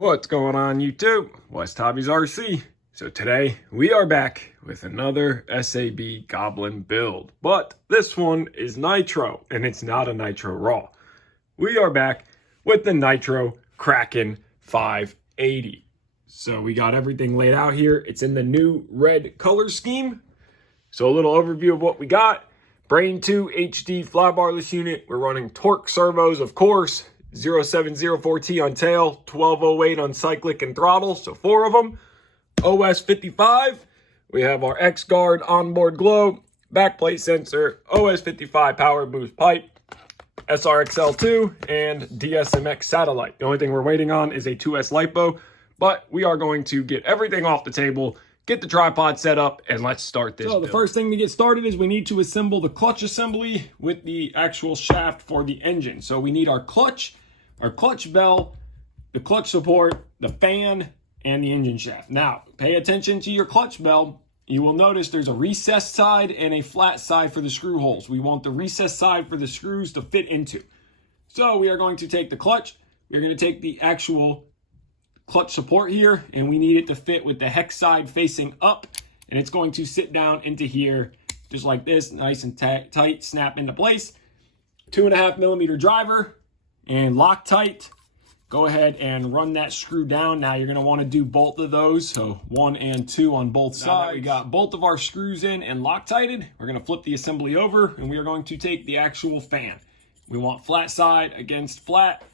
What's going on YouTube? WestHobbiesRC. So today we are back with another SAB Goblin build, but this one is Nitro and it's not a Nitro Raw. We are back with the Nitro Kraken 580. So we got everything laid out here. It's in the new red color scheme. So a little overview of what we got. Brain 2 HD flybarless unit. We're running torque servos, of course. 0704T on tail, 1208 on cyclic and throttle, so 4 of them. OS 55, we have our X-Guard onboard globe, backplate sensor, OS 55 power boost pipe, SRXL2, and DSMX satellite. The only thing we're waiting on is a 2S LiPo, but we are going to get everything off the table, get the tripod set up, and let's start this build. The first thing to get started is we need to assemble the clutch assembly with the actual shaft for the engine. So we need our clutch bell, the clutch support, the fan, and the engine shaft. Now, pay attention to your clutch bell. You will notice there's a recessed side and a flat side for the screw holes. We want the recessed side for the screws to fit into. So we are going to take the clutch. We're going to take the actual clutch support here, and we need it to fit with the hex side facing up, and it's going to sit down into here just like this, nice and tight, snap into place. 2.5 millimeter driver and Loctite. Go ahead and run that screw down. Now you're going to want to do both of those, so 1 and 2 on both sides. We got both of our screws in and Loctited. We're going to flip the assembly over, and we are going to take the actual fan. We want flat side against flat,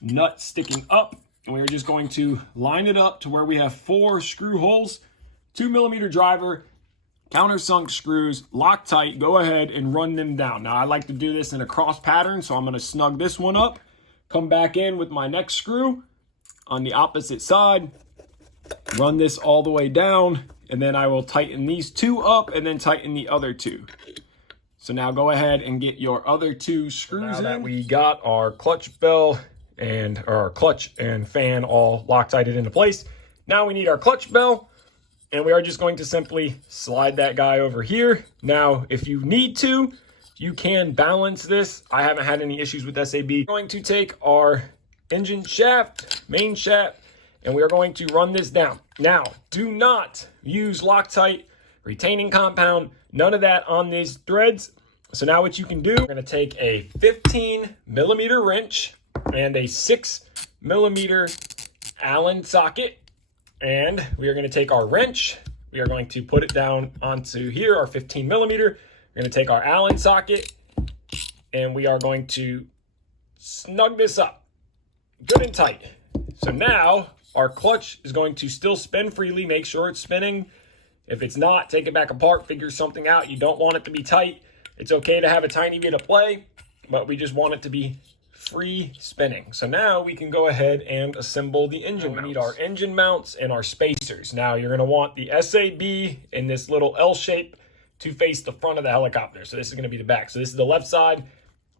nut sticking up, and we are just going to line it up to where we have 4 screw holes, 2 millimeter driver, countersunk screws, Loctite. Go ahead and run them down. Now I like to do this in a cross pattern, so I'm going to snug this one up. Come back in with my next screw on the opposite side, run this all the way down, and then I will tighten these 2 up and then tighten the other 2. So now go ahead and get your other 2 screws in. Now that we got our clutch bell and our clutch and fan all Loctited into place, now we need our clutch bell, and we are just going to simply slide that guy over here. Now, if you need to, you can balance this. I haven't had any issues with SAB. We're going to take our engine shaft, main shaft, and we are going to run this down. Now, do not use Loctite, retaining compound, none of that on these threads. So now what you can do, we're gonna take a 15 millimeter wrench and a 6 millimeter Allen socket, and we are gonna take our wrench, we are going to put it down onto here, our 15 millimeter. We're going to take our Allen socket, and we are going to snug this up good and tight. So now our clutch is going to still spin freely. Make sure it's spinning. If it's not, take it back apart, figure something out. You don't want it to be tight. It's okay to have a tiny bit of play, but we just want it to be free spinning. So now we can go ahead and assemble the engine mounts. We need our engine mounts and our spacers. Now you're going to want the SAB in this little L shape to face the front of the helicopter. So this is going to be the back. So this is the left side.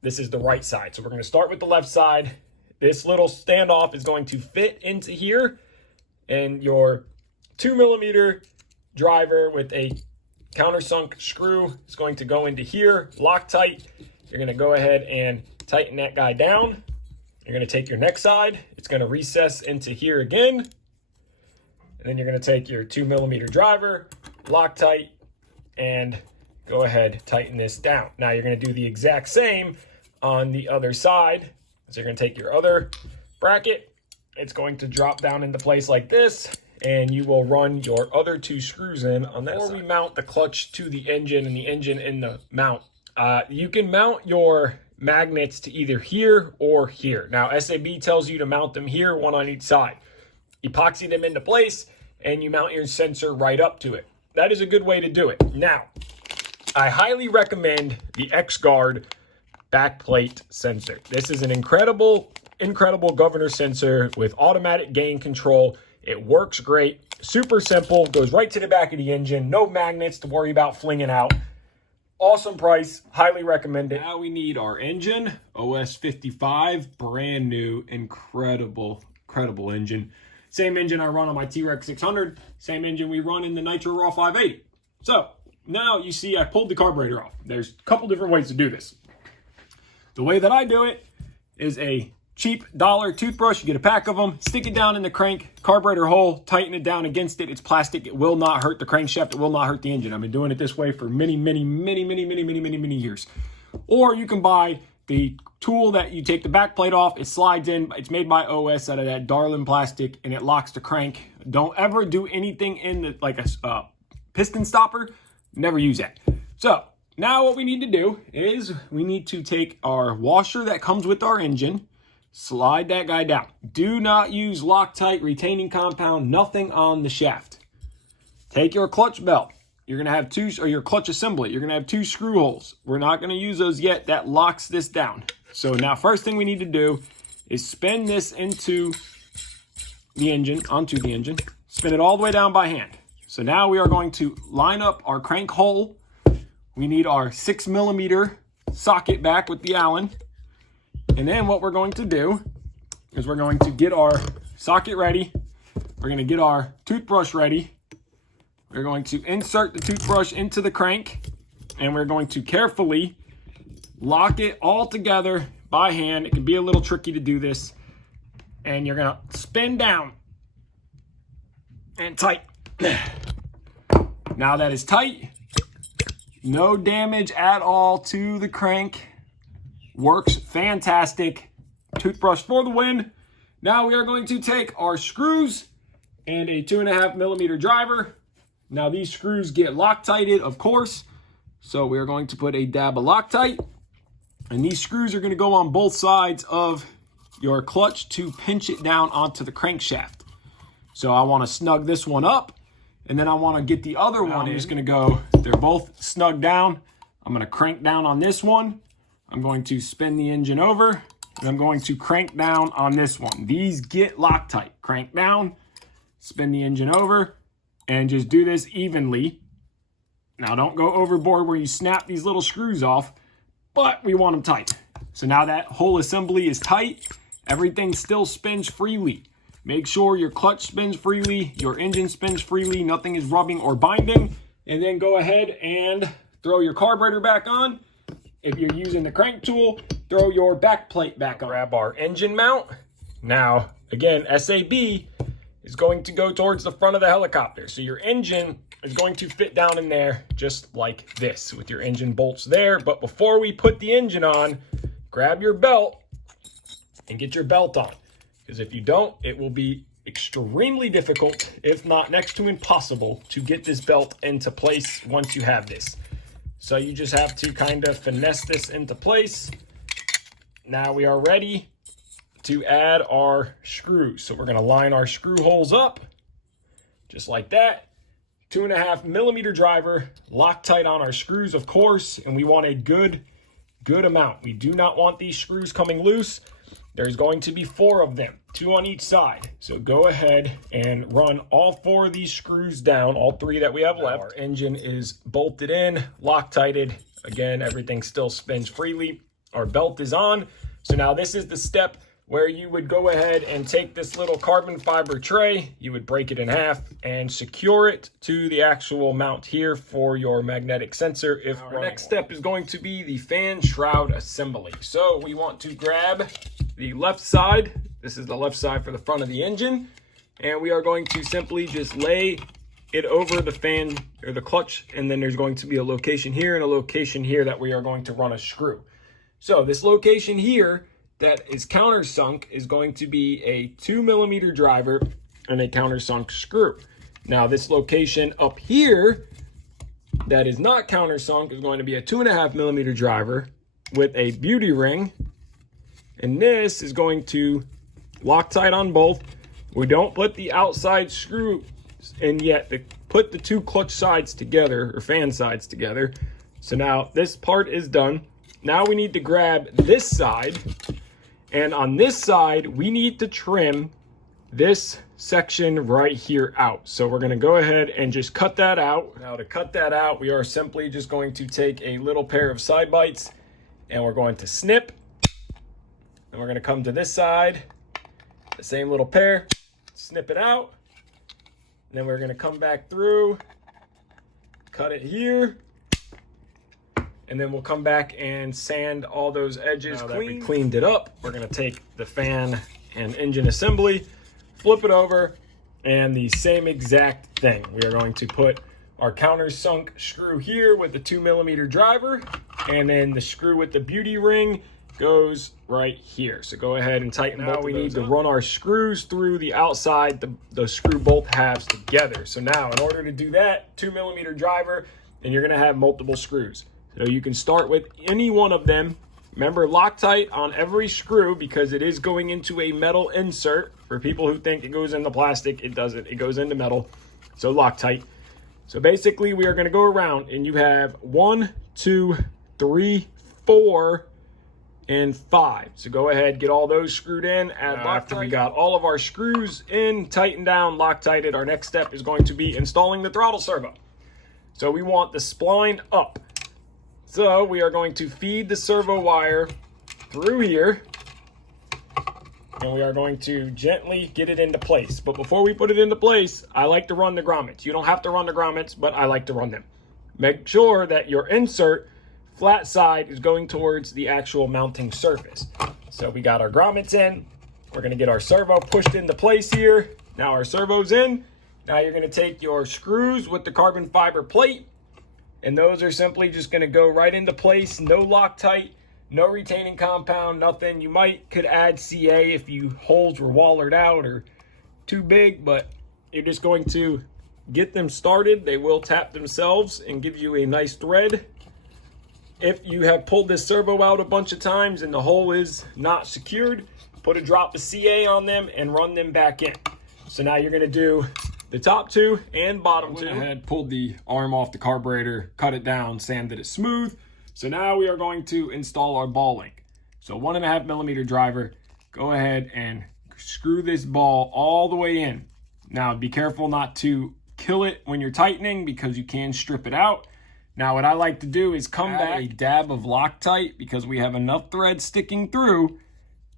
This is the right side. So we're going to start with the left side. This little standoff is going to fit into here, and your 2 millimeter driver with a countersunk screw is going to go into here, Loctite. You're going to go ahead and tighten that guy down. You're going to take your next side. It's going to recess into here again. And then you're going to take your 2 millimeter driver, Loctite, and go ahead, tighten this down. Now you're going to do the exact same on the other side. So you're going to take your other bracket. It's going to drop down into place like this, and you will run your other 2 screws in on that side. Before we mount the clutch to the engine and the engine in the mount, you can mount your magnets to either here or here. Now SAB tells you to mount them here, one on each side. Epoxy them into place, and you mount your sensor right up to it. That is a good way to do it. Now, I highly recommend the X-Guard backplate sensor. This is an incredible governor sensor with automatic gain control. It works great, super simple, goes right to the back of the engine, no magnets to worry about flinging out. Awesome price, highly recommend it. Now we need our engine, OS 55, brand new, incredible engine. Same engine I run on my T-Rex 600, same engine we run in the Nitro Raw 580. So now you see I pulled the carburetor off. There's a couple different ways to do this. The way that I do it is a cheap dollar toothbrush. You get a pack of them, stick it down in the crank, carburetor hole, tighten it down against it. It's plastic. It will not hurt the crankshaft. It will not hurt the engine. I've been doing it this way for many years. Or you can buy the tool that you take the back plate off. It slides in. It's made by OS out of that Darlin plastic, and it locks the crank. Don't ever do anything in the, like a piston stopper. Never use that. So now what we need to do is we need to take our washer that comes with our engine, slide that guy down. Do not use Loctite, retaining compound, nothing on the shaft. Take your clutch belt. You're going to have two, or your clutch assembly. You're going to have 2 screw holes. We're not going to use those yet. That locks this down. So now first thing we need to do is spin this into the engine, onto the engine. Spin it all the way down by hand. So now we are going to line up our crank hole. We need our 6mm socket back with the Allen. And then what we're going to do is we're going to get our socket ready. We're going to get our toothbrush ready. We're going to insert the toothbrush into the crank, and we're going to carefully lock it all together by hand. It can be a little tricky to do this. And you're going to spin down and tight. Now that is tight. No damage at all to the crank. Works fantastic. Toothbrush for the win. Now we are going to take our screws and a 2.5mm driver. Now these screws get Loctited, of course. So we are going to put a dab of Loctite. And these screws are going to go on both sides of your clutch to pinch it down onto the crankshaft. So I want to snug this one up. And then I want to get the other one. I'm just going to go, they're both snug down. I'm going to crank down on this one. I'm going to spin the engine over. And I'm going to crank down on this one. These get Loctite. Crank down, spin the engine over, and just do this evenly. Now don't go overboard where you snap these little screws off, but we want them tight. So now that whole assembly is tight, everything still spins freely. Make sure your clutch spins freely, your engine spins freely, nothing is rubbing or binding. And then go ahead and throw your carburetor back on. If you're using the crank tool, throw your back plate back on. Grab our engine mount. Now, again, SAB is going to go towards the front of the helicopter. So your engine is going to fit down in there just like this with your engine bolts there. But before we put the engine on, grab your belt and get your belt on. Because if you don't, it will be extremely difficult, if not next to impossible, to get this belt into place once you have this. So you just have to kind of finesse this into place. Now we are ready to add our screws. So we're going to line our screw holes up just like that. 2.5mm driver, Loctite on our screws, of course, and we want a good amount. We do not want these screws coming loose. There's going to be 4 of them, 2 on each side. So go ahead and run all 4 of these screws down, all 3 that we have left. Our engine is bolted in, Loctited. Again, everything still spins freely. Our belt is on. So now this is the step where you would go ahead and take this little carbon fiber tray, you would break it in half and secure it to the actual mount here for your magnetic sensor. Our next step is going to be the fan shroud assembly. So we want to grab the left side. This is the left side for the front of the engine. And we are going to simply just lay it over the fan or the clutch. And then there's going to be a location here and a location here that we are going to run a screw. So this location here that is countersunk is going to be a 2mm driver and a countersunk screw. Now this location up here that is not countersunk is going to be a 2.5mm driver with a beauty ring. And this is going to Loctite on both. We don't put the outside screw in yet to put the 2 clutch sides together or fan sides together. So now this part is done. Now we need to grab this side. And on this side, we need to trim this section right here out. So we're going to go ahead and just cut that out. Now to cut that out, we are simply just going to take a little pair of side bites and we're going to snip. And we're going to come to this side, the same little pair, snip it out. And then we're going to come back through, cut it here. and then we'll come back and sand all those edges clean. That we cleaned it up, we're gonna take the fan and engine assembly, flip it over, and the same exact thing. We are going to put our countersunk screw here with the 2mm driver, and then the screw with the beauty ring goes right here. So go ahead and tighten both. Now we need to run our screws through the outside, the screw bolt halves together. So now in order to do that, 2mm driver, and you're gonna have multiple screws. So you can start with any one of them. Remember, Loctite on every screw because it is going into a metal insert. For people who think it goes into plastic, it doesn't. It goes into metal, so Loctite. So basically we are gonna go around and you have 1, 2, 3, 4, and 5. So go ahead, get all those screwed in, add Loctite. After we got all of our screws in, tightened down, Loctited, our next step is going to be installing the throttle servo. So we want the spline up. So we are going to feed the servo wire through here, and we are going to gently get it into place. But before we put it into place, I like to run the grommets. You don't have to run the grommets, but I like to run them. Make sure that your insert flat side is going towards the actual mounting surface. So we got our grommets in. We're gonna get our servo pushed into place here. Now our servo's in. Now you're gonna take your screws with the carbon fiber plate, and those are simply just gonna go right into place. No Loctite, no retaining compound, nothing. You could add CA if you holes were wallered out or too big, but you're just going to get them started. They will tap themselves and give you a nice thread. If you have pulled this servo out a bunch of times and the hole is not secured, put a drop of CA on them and run them back in. So now you're gonna do the top two and bottom two. I went ahead, pulled the arm off the carburetor, cut it down, sanded it smooth. So now we are going to install our ball link. So 1.5mm driver, go ahead and screw this ball all the way in. Now be careful not to kill it when you're tightening because you can strip it out. Now what I like to do is come back, a dab of Loctite because we have enough thread sticking through,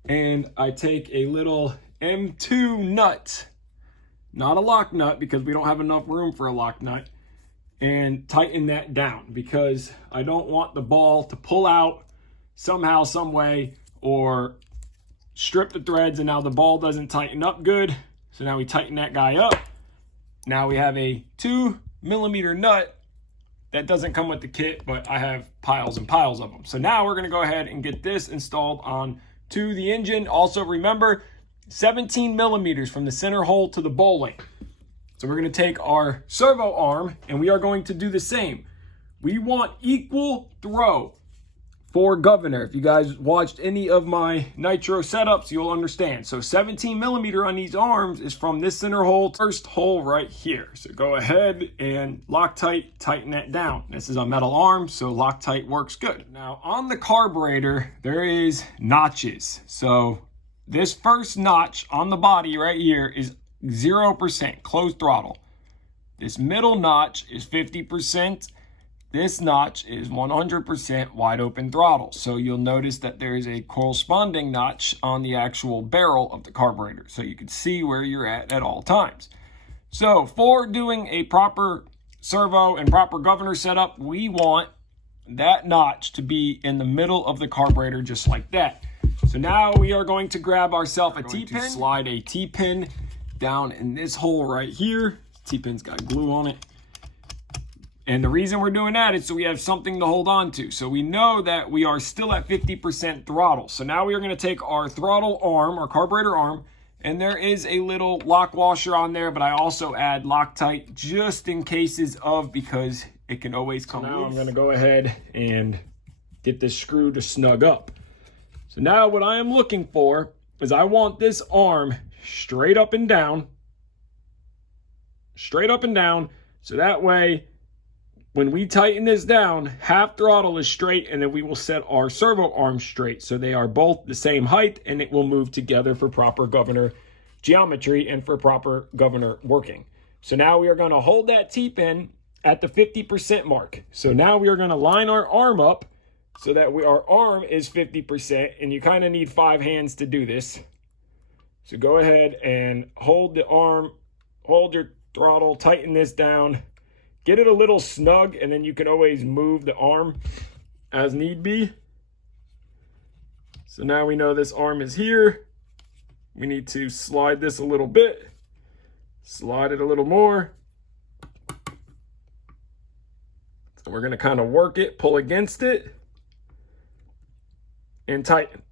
and I take a little M2 nut, not a lock nut because we don't have enough room for a lock nut, and tighten that down because I don't want the ball to pull out somehow, some way, or strip the threads and now the ball doesn't tighten up good. So now we tighten that guy up. Now we have a 2mm nut that doesn't come with the kit, but I have piles and piles of them. So now we're gonna go ahead and get this installed on to the engine. Also remember, 17mm from the center hole to the ball link. So we're gonna take our servo arm and we are going to do the same. We want equal throw for governor. If you guys watched any of my nitro setups, you'll understand. So 17mm on these arms is from this center hole, first hole right here. So go ahead and Loctite, tighten that down. This is a metal arm, so Loctite works good. Now on the carburetor, there is notches. So this first notch on the body right here is 0% closed throttle. This middle notch is 50%. This notch is 100% wide open throttle. So you'll notice that there is a corresponding notch on the actual barrel of the carburetor. So you can see where you're at all times. So for doing a proper servo and proper governor setup, we want that notch to be in the middle of the carburetor just like that. So now we are going to grab ourselves a T-pin, slide a T-pin down in this hole right here. T-pin's got glue on it. And the reason we're doing that is so we have something to hold on to. So we know that we are still at 50% throttle. So now we are going to take our throttle arm, our carburetor arm, and there is a little lock washer on there, but I also add Loctite just in cases of, because it can always come loose. Now I'm going to go ahead and get this screw to snug up. So now what I am looking for is I want this arm straight up and down, so that way when we tighten this down, half throttle is straight, and then we will set our servo arm straight. So they are both the same height, and it will move together for proper governor geometry and for proper governor working. So now we are going to hold that T-pin at the 50% mark. So now we are going to line our arm up so that our arm is 50%, and you kind of need 5 hands to do this. So go ahead and hold the arm, hold your throttle, tighten this down. Get it a little snug, and then you can always move the arm as need be. So now we know this arm is here. We need to slide this a little bit, slide it a little more. So we're going to kind of work it, pull against it, and tighten.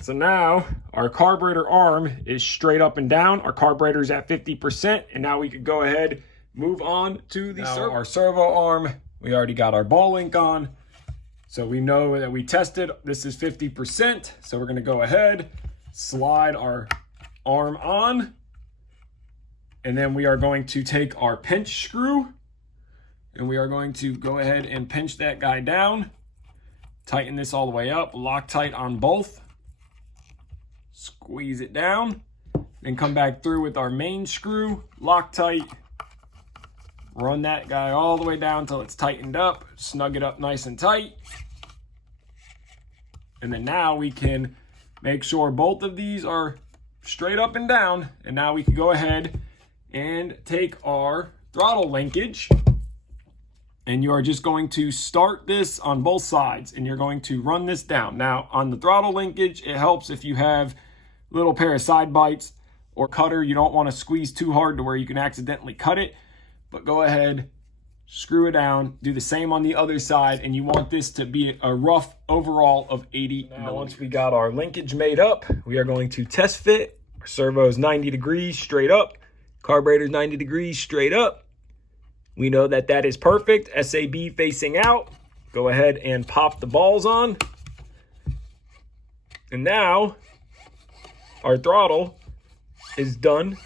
So now our carburetor arm is straight up and down. Our carburetor is at 50%, and now we could go ahead, move on to the servo. Our servo arm, we already got our ball link on. So we know that we tested, this is 50%. So we're going to go ahead, slide our arm on, and then we are going to take our pinch screw, and we are going to go ahead and pinch that guy down, tighten this all the way up, Loctite on both, squeeze it down, then come back through with our main screw, Loctite, run that guy all the way down until it's tightened up, snug it up nice and tight. And then now we can make sure both of these are straight up and down. And now we can go ahead and take our throttle linkage. And you are just going to start this on both sides and you're going to run this down. Now on the throttle linkage, it helps if you have a little pair of side bites or cutter. You don't want to squeeze too hard to where you can accidentally cut it. But go ahead, screw it down, do the same on the other side, and you want this to be a rough overall of 80 millimeters. Once we got our linkage made up, we are going to test fit. Our servo is 90 degrees straight up, carburetor is 90 degrees straight up. We know that that is perfect. SAB facing out. Go ahead and pop the balls on. And now our throttle is done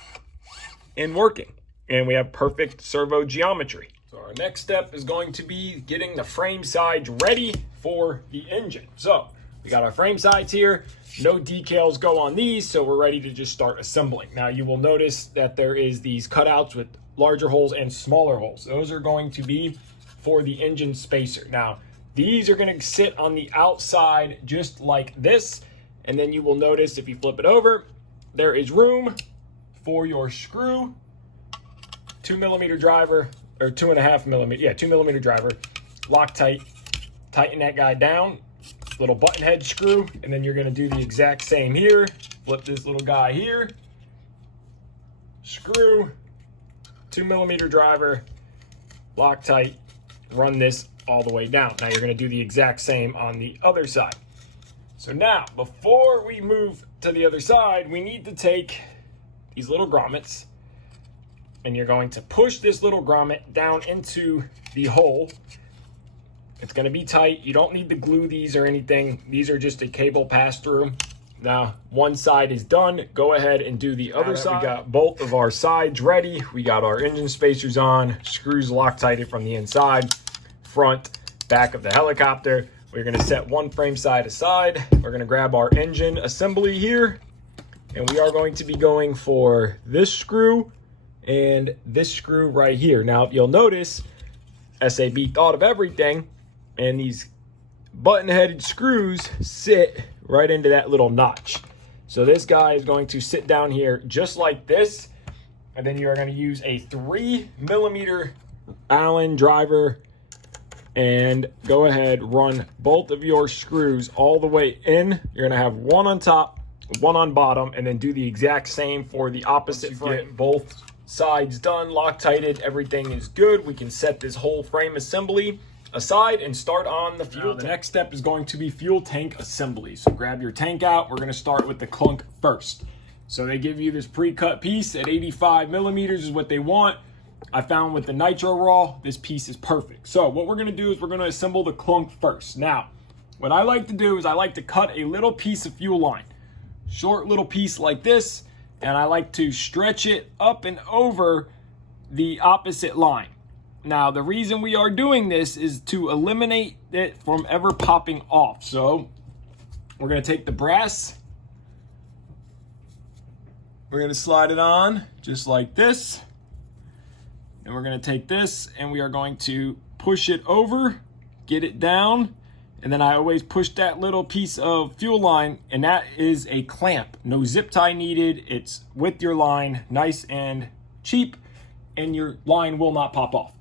and working. And we have perfect servo geometry. So our next step is going to be getting the frame sides ready for the engine. So we got our frame sides here. No decals go on these, so we're ready to just start assembling. Now you will notice that there is these cutouts with larger holes and smaller holes. Those are going to be for the engine spacer. Now these are going to sit on the outside just like this. And then you will notice if you flip it over, there is room for your screw, 2mm driver, or 2.5mm, yeah, 2mm driver, Loctite, tighten that guy down, little button head screw, and then you're gonna do the exact same here, flip this little guy here, screw, 2mm driver, Loctite, run this all the way down. Now you're gonna do the exact same on the other side. So now, before we move to the other side, we need to take these little grommets, and you're going to push this little grommet down into the hole. It's going to be tight. You don't need to glue these or anything. These are just a cable pass through. Now, one side is done. Go ahead and do the other side. We got both of our sides ready. We got our engine spacers on, screws Loctited from the inside, front, back of the helicopter. We're going to set one frame side aside. We're going to grab our engine assembly here, and we are going to be going for this screw and this screw right here. Now, if you'll notice, SAB thought of everything, and these button-headed screws sit right into that little notch. So this guy is going to sit down here just like this, and then you are going to use a 3mm Allen driver and go ahead, run both of your screws all the way in. You're going to have one on top, one on bottom, and then do the exact same for the opposite front. Get both sides done, Loctited, everything is good. We can set this whole frame assembly aside and start on the fuel tank. The next step is going to be fuel tank assembly. So grab your tank out. We're going to start with the clunk first. So they give you this pre-cut piece at 85mm is what they want. I found with the Nitro Raw, this piece is perfect. So what we're going to do is we're going to assemble the clunk first. Now, what I like to do is I like to cut a little piece of fuel line, short little piece like this, and I like to stretch it up and over the opposite line. Now, the reason we are doing this is to eliminate it from ever popping off. So we're going to take the brass, we're going to slide it on just like this, and we're going to take this and we are going to push it over, get it down, and then I always push that little piece of fuel line, and that is a clamp. No zip tie needed. It's with your line, nice and cheap, and your line will not pop off.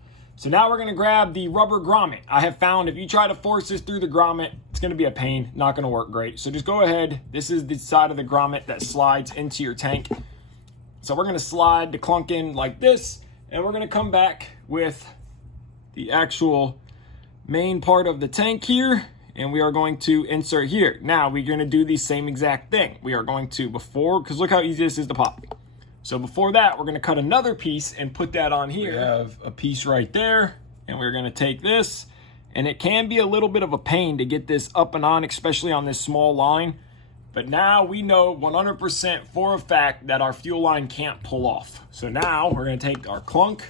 So now we're gonna grab the rubber grommet. I have found if you try to force this through the grommet, it's gonna be a pain, not gonna work great. So just go ahead. This is the side of the grommet that slides into your tank. So we're gonna slide the clunk in like this, and we're gonna come back with the actual main part of the tank here, and we are going to insert here. Now we're gonna do the same exact thing. We are going to, because look how easy this is to pop. So before that, we're gonna cut another piece and put that on here. We have a piece right there, and we're gonna take this, and it can be a little bit of a pain to get this up and on, especially on this small line. But now we know 100% for a fact that our fuel line can't pull off. So now we're gonna take our clunk,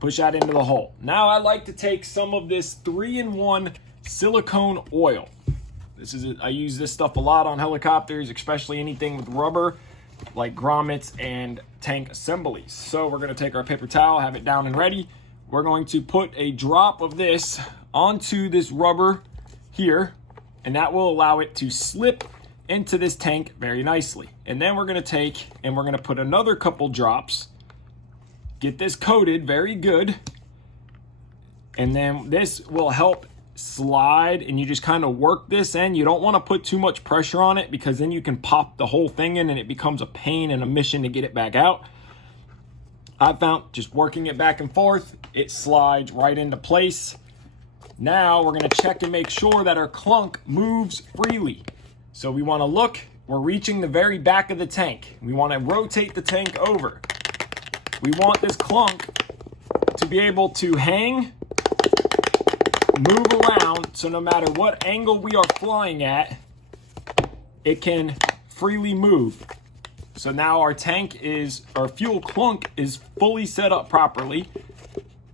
push that into the hole. Now I like to take some of this 3-in-1 silicone oil. I use this stuff a lot on helicopters, especially anything with rubber, like grommets and tank assemblies. So we're gonna take our paper towel, have it down and ready. We're going to put a drop of this onto this rubber here, and that will allow it to slip into this tank very nicely. And then we're gonna take and we're gonna put another couple drops, get this coated very good, and then this will help slide, and you just kind of work this in. You don't want to put too much pressure on it because then you can pop the whole thing in and it becomes a pain and a mission to get it back out. I found just working it back and forth, it slides right into place. Now we're going to check and make sure that our clunk moves freely. So we want to look, we're reaching the very back of the tank. We want to rotate the tank over. We want this clunk to be able to hang, move around, so no matter what angle we are flying at, it can freely move. So now our fuel clunk is fully set up properly.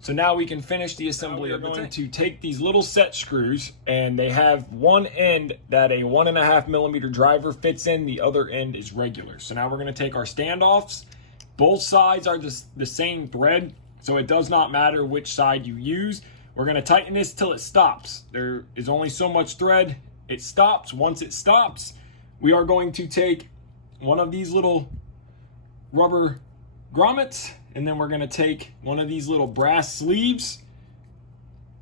So now we can finish the assembly of the tank. We're going to take these little set screws, and they have one end that a 1.5mm driver fits in, the other end is regular. So now we're going to take our standoffs. Both sides are the same thread, so it does not matter which side you use. We're going to tighten this till it stops. There is only so much thread. It stops. Once it stops, we are going to take one of these little rubber grommets, and then we're going to take one of these little brass sleeves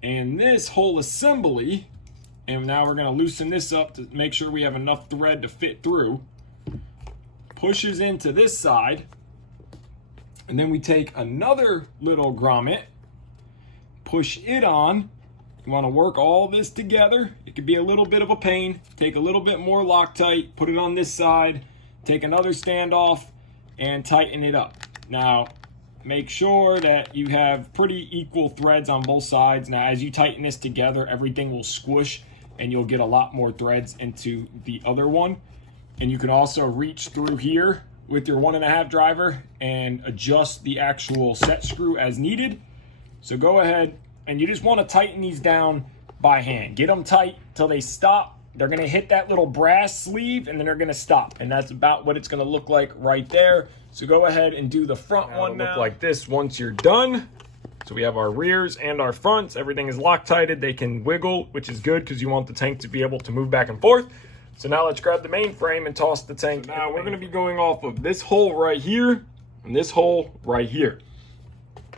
and this whole assembly, and now we're going to loosen this up to make sure we have enough thread to fit through. Pushes into this side, and then we take another little grommet, push it on. You want to work all this together. It could be a little bit of a pain. Take a little bit more Loctite, put it on this side, take another standoff, and tighten it up. Now, make sure that you have pretty equal threads on both sides. Now, as you tighten this together, everything will squish, and you'll get a lot more threads into the other one. And you can also reach through here with your 1.5 driver and adjust the actual set screw as needed. So go ahead, and you just want to tighten these down by hand. Get them tight till they stop. They're going to hit that little brass sleeve, and then they're going to stop. And that's about what it's going to look like right there. So go ahead and do the front one now. It'll look like this once you're done. So we have our rears and our fronts. Everything is Loctited. They can wiggle, which is good because you want the tank to be able to move back and forth. So now let's grab the main frame and toss the tank. So now we're going to be going off of this hole right here and this hole right here.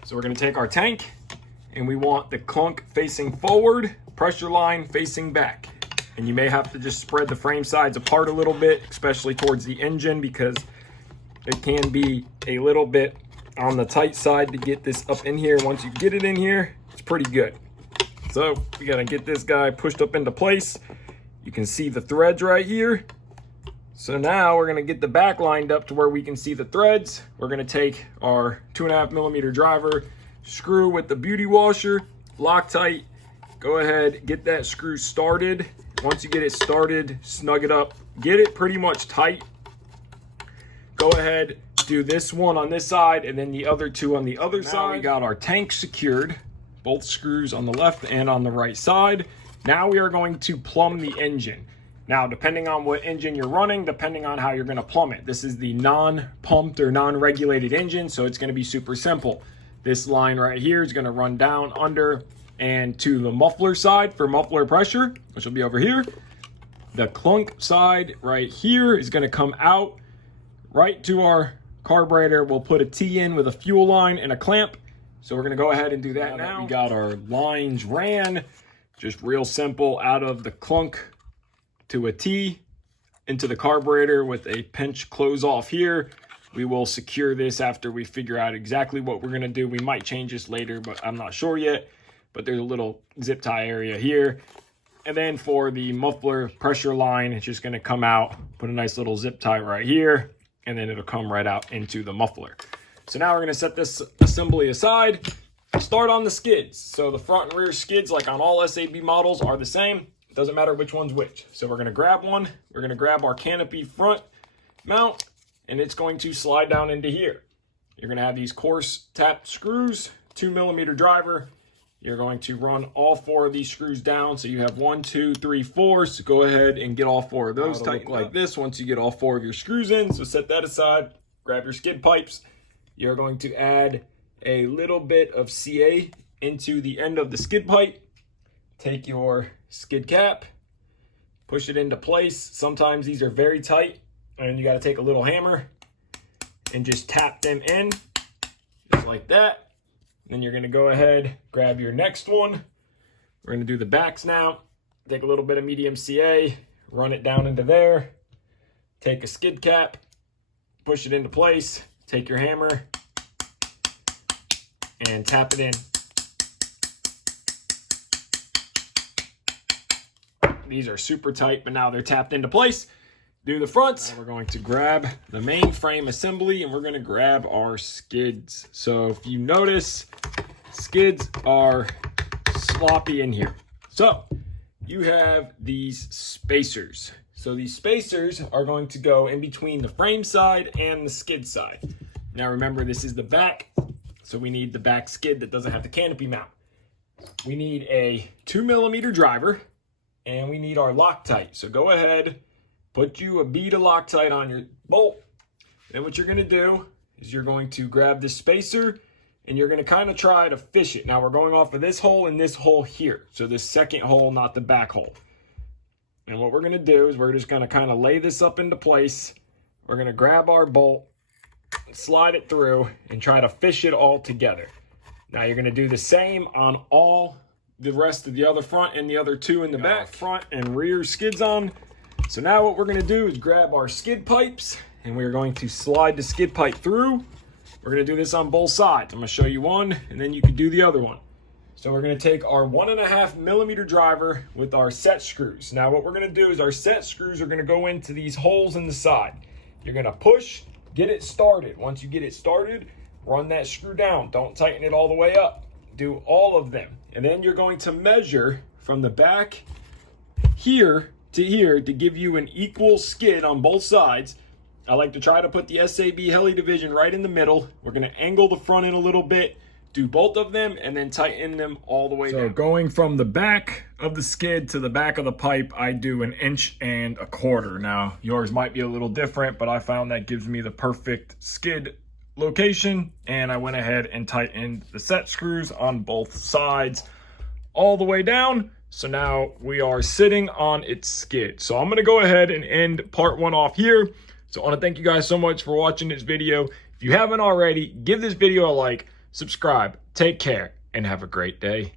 So we're going to take our tank, and we want the clunk facing forward, pressure line facing back. And you may have to just spread the frame sides apart a little bit, especially towards the engine, because it can be a little bit on the tight side to get this up in here. Once you get it in here, it's pretty good. So we got to get this guy pushed up into place. You can see the threads right here. So now we're going to get the back lined up to where we can see the threads. We're going to take our 2.5mm driver, screw with the beauty washer, Loctite. Go ahead, get that screw started. Once you get it started, snug it up, get it pretty much tight. Go ahead, do this one on this side and then the other two on the other side. We got our tank secured, both screws on the left and on the right side. Now we are going to plumb the engine. Now, depending on what engine you're running, depending on how you're going to plumb it. This is the non-pumped or non-regulated engine, so it's going to be super simple. This line right here is going to run down under and to the muffler side for muffler pressure, which will be over here. The clunk side right here is going to come out right to our carburetor. We'll put a T in with a fuel line and a clamp, So we're gonna go ahead and do that now. We got our lines ran, just real simple, out of the clunk to a T into the carburetor with a pinch close off here. We will secure this after we figure out exactly what we're gonna do. We might change this later, but I'm not sure yet. But there's a little zip tie area here. And then for the muffler pressure line, it's just gonna come out, put a nice little zip tie right here, and then it'll come right out into the muffler. So now we're gonna set this assembly aside, start on the skids. So the front and rear skids, like on all SAB models, are the same. It doesn't matter which one's which. So we're gonna grab one, we're gonna grab our canopy front mount, and it's going to slide down into here. You're gonna have these coarse tapped screws, 2mm driver. You're going to run all 4 of these screws down. So you have 1, 2, 3, 4. So go ahead and get all 4 of those tightened like this once you get all 4 of your screws in. So set that aside, grab your skid pipes. You're going to add a little bit of CA into the end of the skid pipe. Take your skid cap, push it into place. Sometimes these are very tight, and you got to take a little hammer and just tap them in, just like that. Then you're going to go ahead, grab your next one. We're going to do the backs now. Take a little bit of medium CA, run it down into there. Take a skid cap, push it into place. Take your hammer and tap it in. These are super tight, but now they're tapped into place. Do the fronts. We're going to grab the main frame assembly, and we're going to grab our skids. So if you notice, skids are sloppy in here. So you have these spacers. So these spacers are going to go in between the frame side and the skid side. Now remember, this is the back, so we need the back skid that doesn't have the canopy mount. We need a 2mm driver, and we need our Loctite. So go ahead, put you a bead of Loctite on your bolt. Then what you're gonna do is you're going to grab this spacer, and you're gonna kind of try to fish it. Now we're going off of this hole and this hole here. So this second hole, not the back hole. And what we're gonna do is we're just gonna kind of lay this up into place. We're gonna grab our bolt, slide it through, and try to fish it all together. Now you're gonna do the same on all the rest of the other front and the other 2 in the back. Front and rear skids on. So now what we're gonna do is grab our skid pipes, and we're going to slide the skid pipe through. We're gonna do this on both sides. I'm gonna show you one, and then you can do the other one. So we're gonna take our 1.5mm driver with our set screws. Now what we're gonna do is our set screws are gonna go into these holes in the side. You're gonna push, get it started. Once you get it started, run that screw down. Don't tighten it all the way up. Do all of them. And then you're going to measure from the back here to here to give you an equal skid on both sides. I like to try to put the SAB heli division right in the middle. We're gonna angle the front in a little bit, do both of them, and then tighten them all the way down. So going from the back of the skid to the back of the pipe, I do 1 1/4 inches. Now, yours might be a little different, but I found that gives me the perfect skid location, and I went ahead and tightened the set screws on both sides all the way down. So now we are sitting on its skid. So I'm gonna go ahead and end part 1 off here. So I wanna thank you guys so much for watching this video. If you haven't already, give this video a like, subscribe, take care, and have a great day.